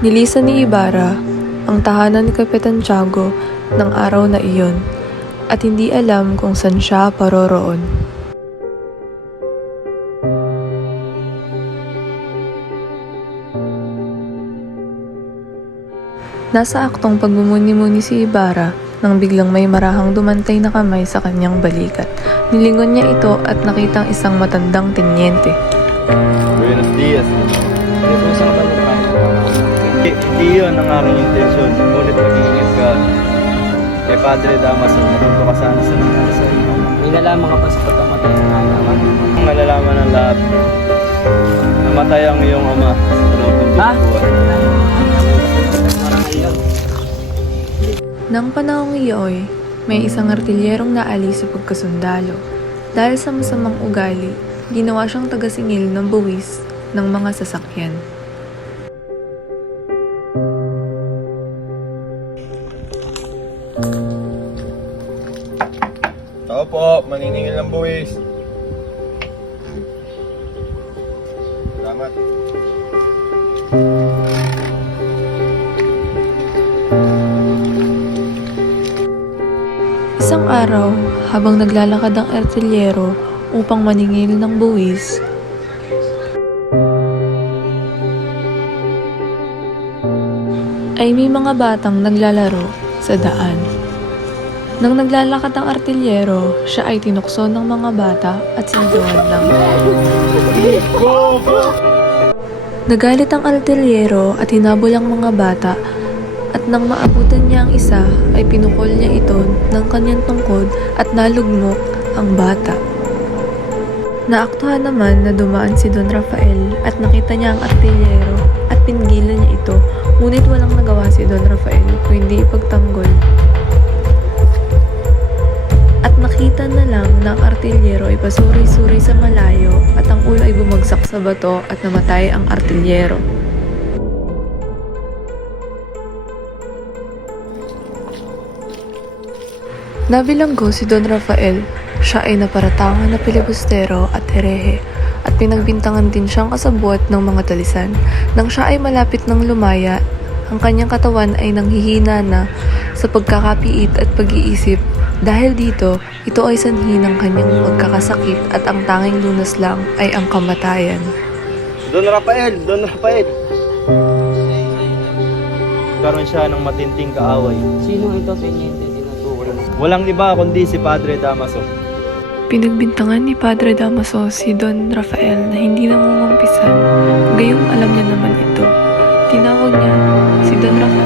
Nilisan ni Ibarra ang tahanan ni Kapitan Tiago ng araw na iyon at hindi alam kung saan siya paroroon. Nasa aktong pagmumuni-muni si Ibarra nang biglang may marahang dumantay na kamay sa kanyang balikat. Nilingon niya ito at nakitang isang matandang tenyente. Buenos dias. Hindi yun ang aking intensyon. Ngunit mag-iingat ka kay Padre Damaso. Matuto ka sana sa nangyari sa iyo. May nalaman ka pa sa pagkamatay ng anak. Ang nalalaman ng lahat. Namatay ang iyong ama sa loob ng Ha? buwan. Nang panahong iyo'y, may isang artilyerong naalis sa pagkasundalo. Dahil sa masamang ugali, ginawa siyang tagasingil ng buwis ng mga sasakyan. Tao po, maniningil ng buwis. Salamat. Isang araw, habang naglalakad ang artilyero upang maningil ng buwis, ay may mga batang naglalaro sa daan. Nang naglalakad ang artilyero, siya ay tinukso ng mga bata at sinduhan ng Nagalit ang artilyero at hinabol ang mga bata at nang maabutan niya ang isa ay pinukol niya ito ng kanyang tungkod at nalugmok ang bata. Naaktuhan naman na dumaan si Don Rafael at nakita niya ang artilyero at pinigilan niya ito, ngunit walang nagawa si Don Rafael kundi ipagtanggol. At nakita na lang na ang artilyero ay pasuri-suri sa malayo at ang ulo ay bumagsak sa bato at namatay ang artilyero. Nabilanggo si Don Rafael. Siya ay naparatangan na pilibustero at herehe at pinagbintangan din siyang kasabwat ng mga talisan. Nang siya ay malapit ng lumaya, ang kanyang katawan ay nanghihina na sa pagkakapiit at pag-iisip. Dahil dito, ito ay sanhi ng kanyang pagkakasakit at ang tanging lunas lang ay ang kamatayan. Don Rafael! Don Rafael! Karoon siya ng matinding kaaway. Sino ito, Tenyente, tinutukoy? Walang iba kundi si Padre Damaso. Pinagbintangan ni Padre Damaso si Don Rafael na hindi nangungumpisan, gayong alam niya naman ito. Tinawag niya si Don Rafael